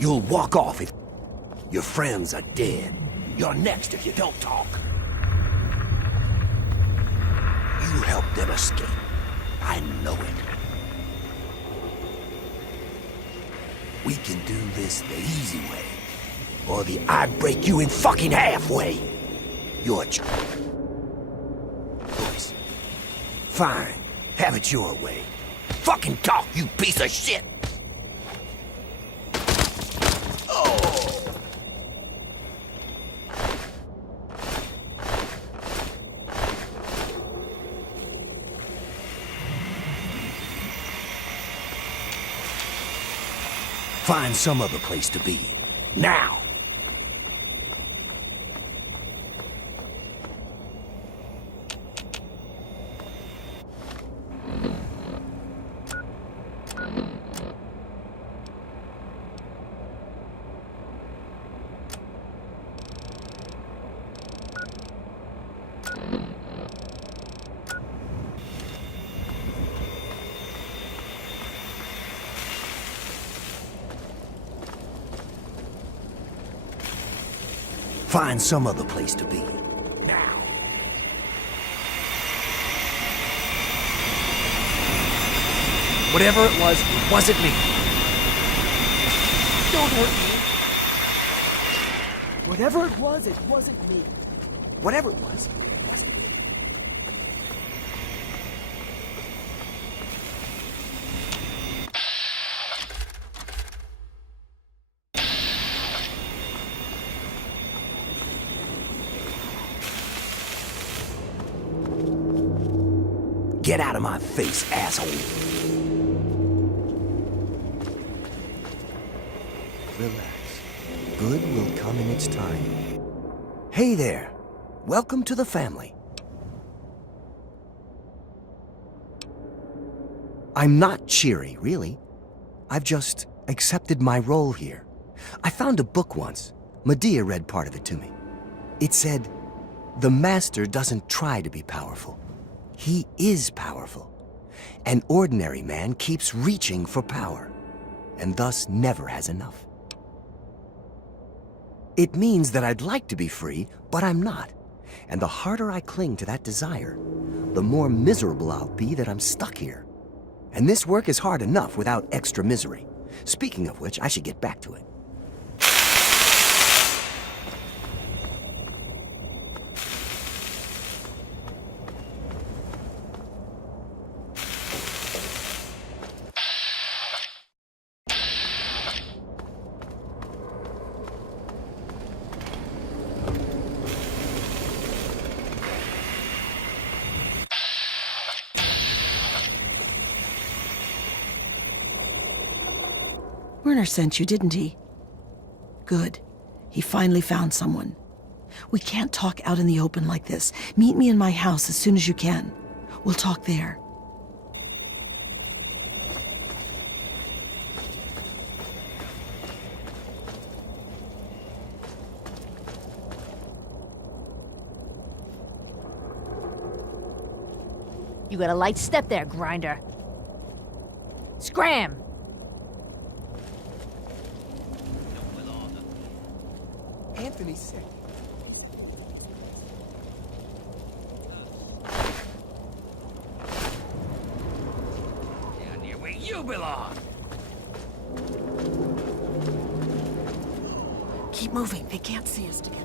You'll walk off if your friends are dead. You're next if you don't talk. You helped them escape. I know it. We can do this the easy way, or the I break you in fucking half way. Your choice. Fine, have it your way. Fucking talk, you piece of shit! Find some other place to be. Now! Find some other place to be. Now. Whatever it wasn't me. Don't hurt me. Whatever it wasn't me. Whatever it was, it wasn't me. Get out of my face, asshole. Relax. Good will come in its time. Hey there. Welcome to the family. I'm not cheery, really. I've just accepted my role here. I found a book once. Medea read part of it to me. It said, "The master doesn't try to be powerful. He is powerful. An ordinary man keeps reaching for power, and thus never has enough." It means that I'd like to be free, but I'm not. And the harder I cling to that desire, the more miserable I'll be that I'm stuck here. And this work is hard enough without extra misery. Speaking of which, I should get back to it. Werner sent you, didn't he? Good. He finally found someone. We can't talk out in the open like this. Meet me in my house as soon as you can. We'll talk there. You got a light step there, Grinder. Scram! Anthony's sick. Down near where you belong. Keep moving. They can't see us together.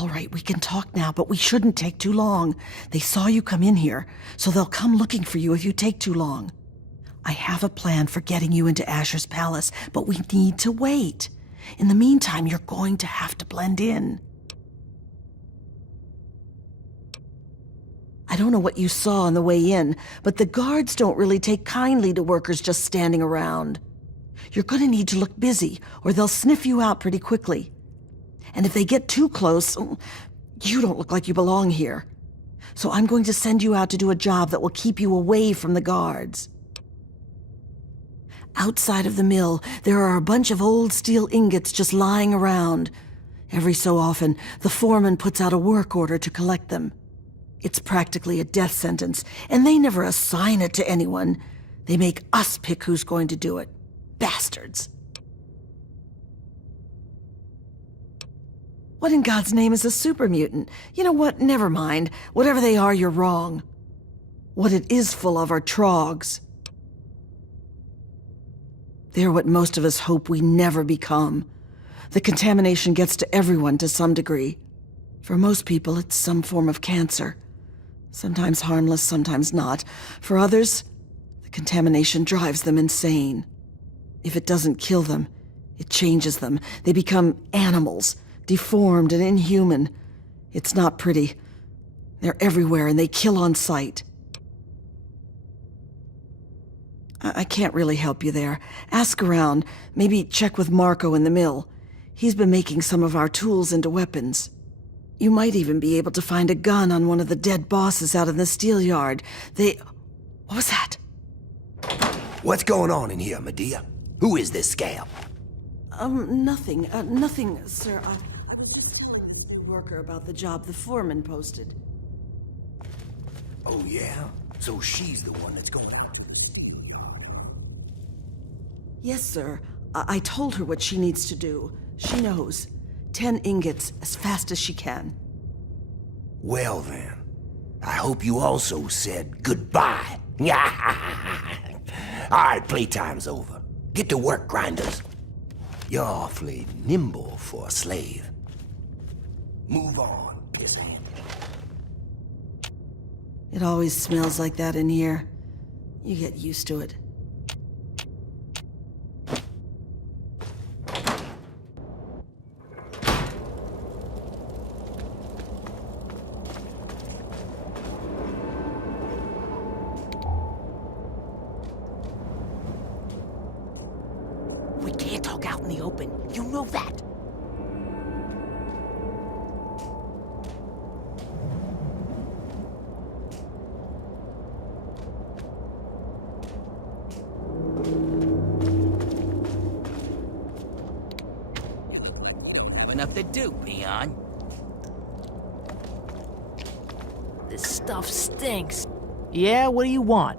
All right, we can talk now, but we shouldn't take too long. They saw you come in here, so they'll come looking for you if you take too long. I have a plan for getting you into Asher's palace, but we need to wait. In the meantime, you're going to have to blend in. I don't know what you saw on the way in, but the guards don't really take kindly to workers just standing around. You're going to need to look busy, or they'll sniff you out pretty quickly. And if they get too close, you don't look like you belong here. So I'm going to send you out to do a job that will keep you away from the guards. Outside of the mill, there are a bunch of old steel ingots just lying around. Every so often, the foreman puts out a work order to collect them. It's practically a death sentence, and they never assign it to anyone. They make us pick who's going to do it. Bastards. What in God's name is a super mutant? You know what? Never mind. Whatever they are, you're wrong. What it is full of are trogs. They're what most of us hope we never become. The contamination gets to everyone to some degree. For most people, it's some form of cancer. Sometimes harmless, sometimes not. For others, the contamination drives them insane. If it doesn't kill them, it changes them. They become animals, deformed and inhuman. It's not pretty. They're everywhere and they kill on sight. I can't really help you there. Ask around. Maybe check with Marco in the mill. He's been making some of our tools into weapons. You might even be able to find a gun on one of the dead bosses out in the steel yard. What was that? What's going on in here, Medea? Who is this scab? Nothing. Nothing, sir. I was just telling the new worker about the job the foreman posted. Oh, yeah? So she's the one that's going out. Yes, sir. I told her what she needs to do. She knows. 10 ingots as fast as she can. Well, then. I hope you also said goodbye. All right, playtime's over. Get to work, grinders. You're awfully nimble for a slave. Move on, piss hand. It always smells like that in here. You get used to it. We can't talk out in the open. You know that. Enough to do, Peon. This stuff stinks. Yeah, what do you want?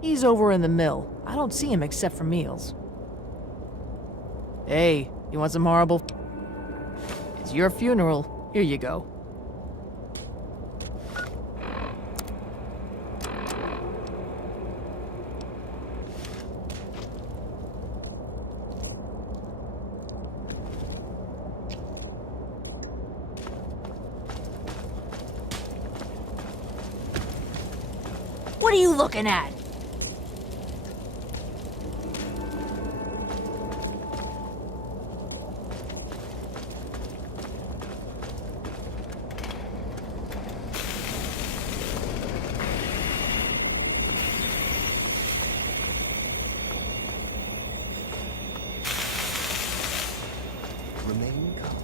He's over in the mill. I don't see him except for meals. Hey, you want some horrible? It's your funeral. Here you go. What are you looking at? Remain calm.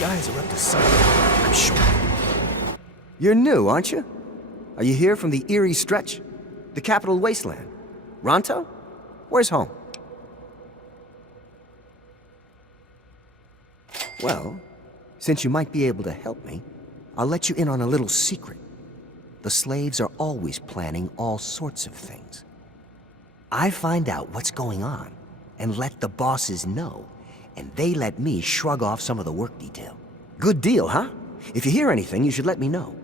guys are up to something, I'm sure. You're new, aren't you? Are you here from the Erie Stretch? The Capital Wasteland? Ronto? Where's home? Well, since you might be able to help me, I'll let you in on a little secret. The slaves are always planning all sorts of things. I find out what's going on and let the bosses know, and they let me shrug off some of the work detail. Good deal, huh? If you hear anything, you should let me know.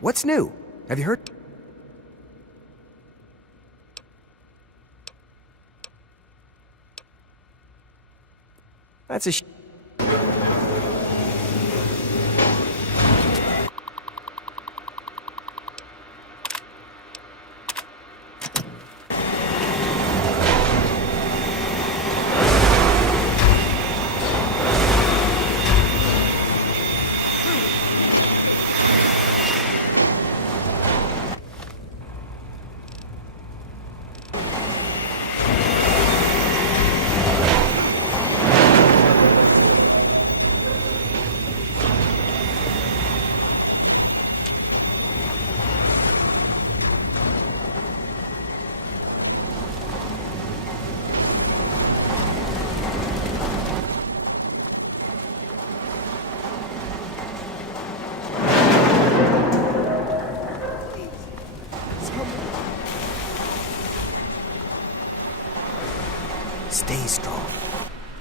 What's new? Have you heard? That's a Stay strong.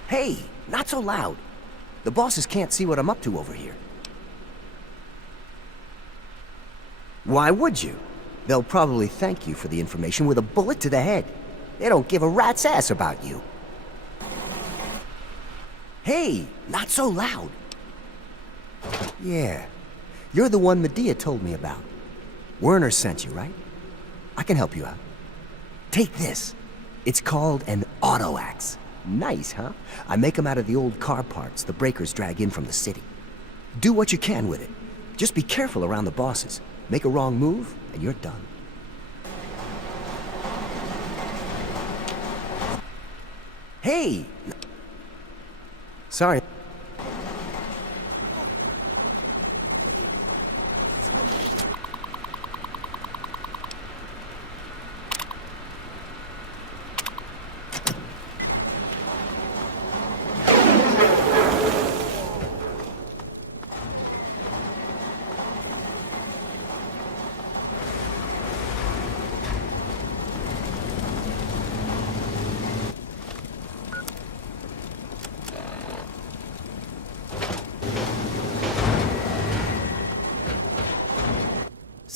Hey, not so loud. The bosses can't see what I'm up to over here. Why would you? They'll probably thank you for the information with a bullet to the head. They don't give a rat's ass about you. Hey, not so loud. Yeah, you're the one Medea told me about. Werner sent you, right? I can help you out. Take this. It's called an auto axe. Nice, huh? I make them out of the old car parts the breakers drag in from the city. Do what you can with it. Just be careful around the bosses. Make a wrong move, and you're done. Hey! Sorry.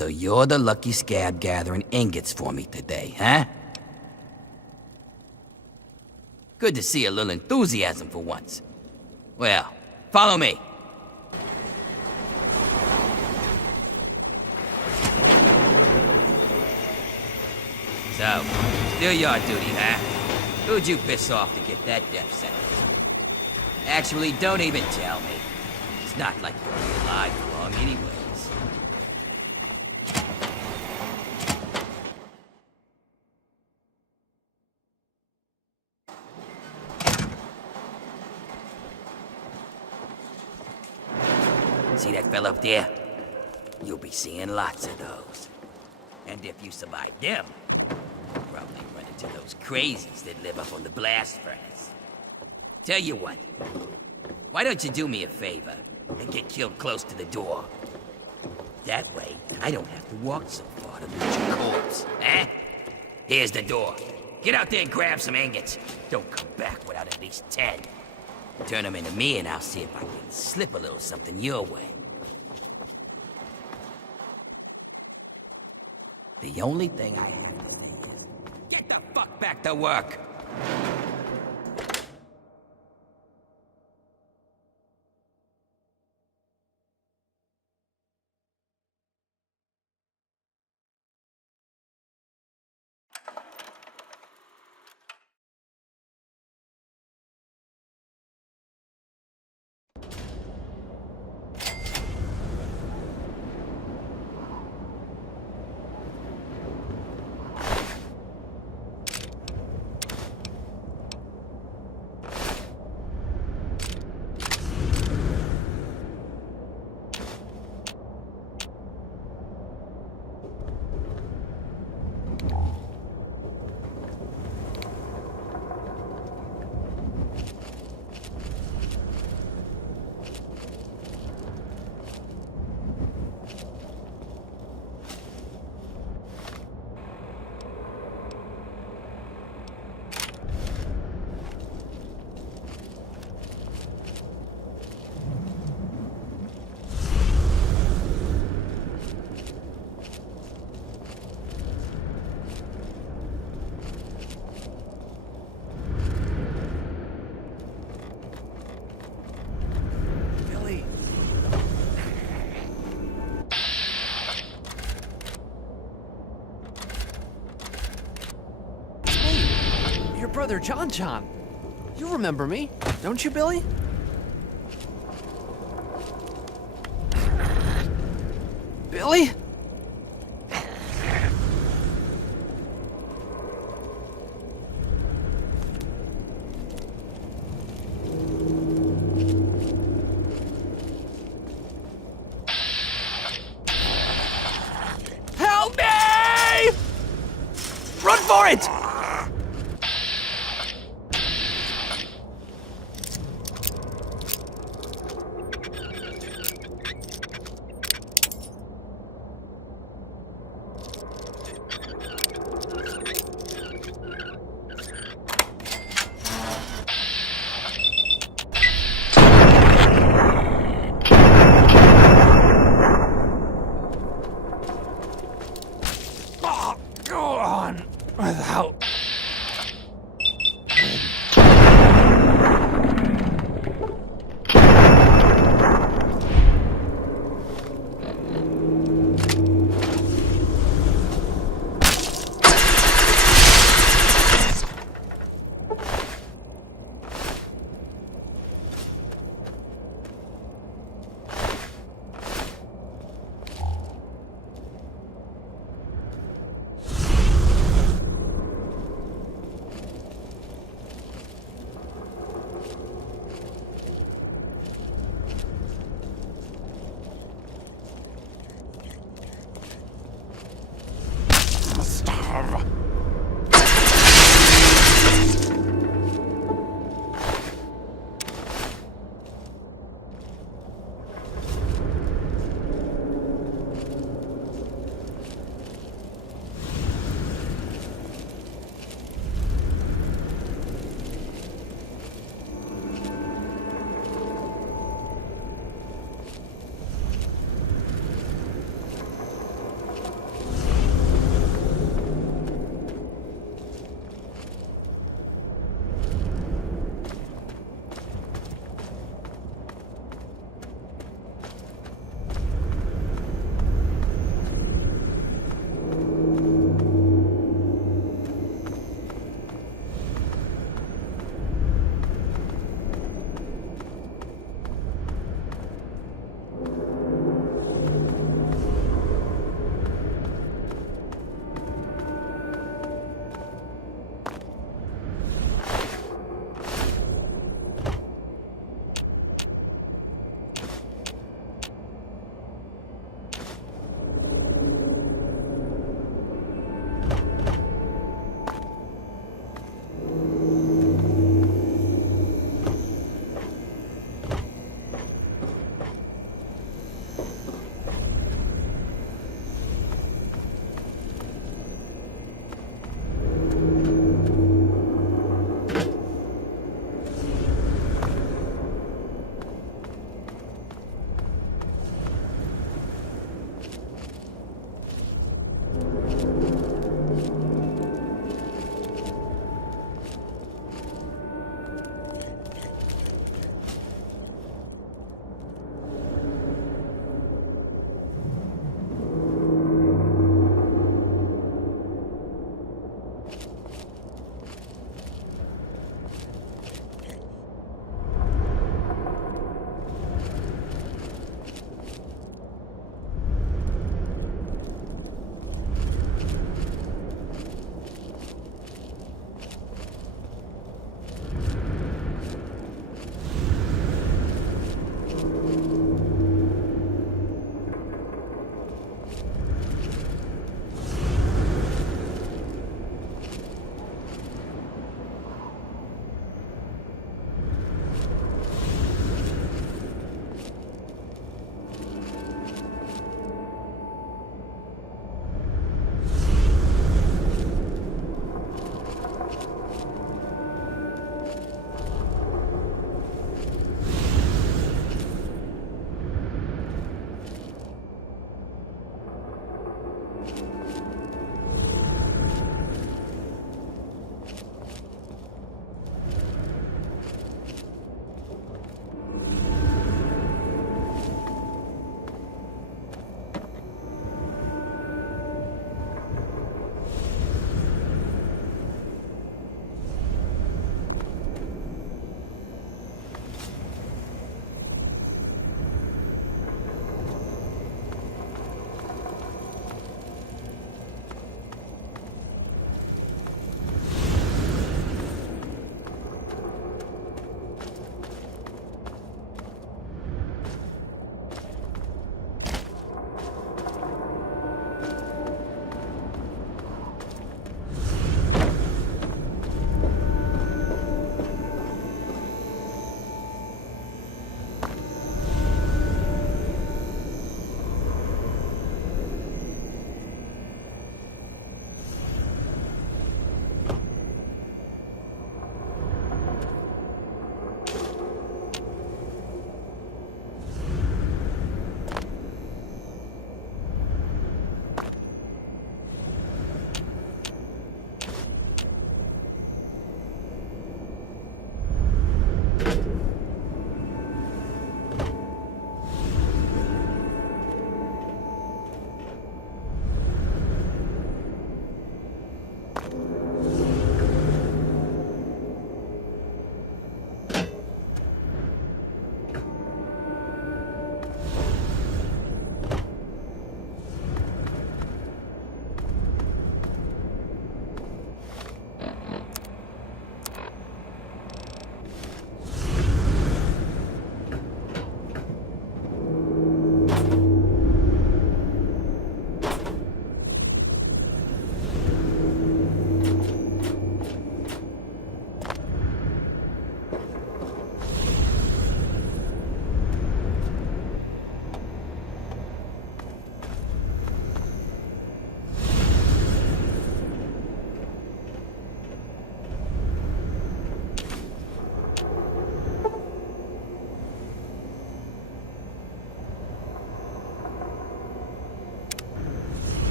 So you're the lucky scab gathering ingots for me today, huh? Good to see a little enthusiasm for once. Well, follow me. So, still your duty, huh? Who'd you piss off to get that death sentence? Actually, don't even tell me. It's not like you'll be alive for long anyways. See that fella up there? You'll be seeing lots of those. And if you survive them, you'll probably run into those crazies that live up on the blast furnace. Tell you what, why don't you do me a favor and get killed close to the door? That way, I don't have to walk so far to loot your corpse, eh? Here's the door. Get out there and grab some ingots. Don't come back without at least 10. Turn them into me and I'll see if I can slip a little something your way. The only thing I have to do is get the fuck back to work! brother, John John. You remember me, don't you, Billy? Billy? Help me! Run for it!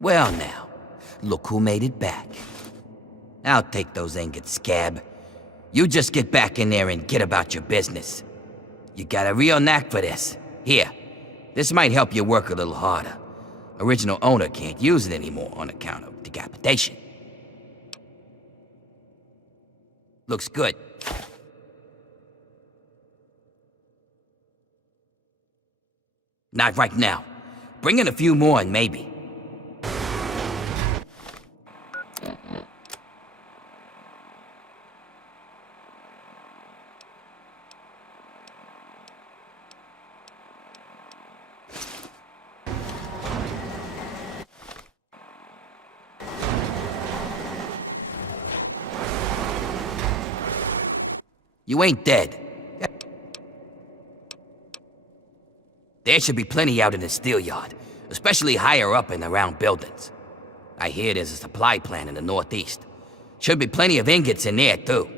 Well now, look who made it back. I'll take those ingots, Scab. You just get back in there and get about your business. You got a real knack for this. Here, this might help you work a little harder. Original owner can't use it anymore on account of decapitation. Looks good. Not right now. Bring in a few more and maybe. You ain't dead. There should be plenty out in the steel yard, especially higher up and around buildings. I hear there's a supply plant in the northeast. Should be plenty of ingots in there, too.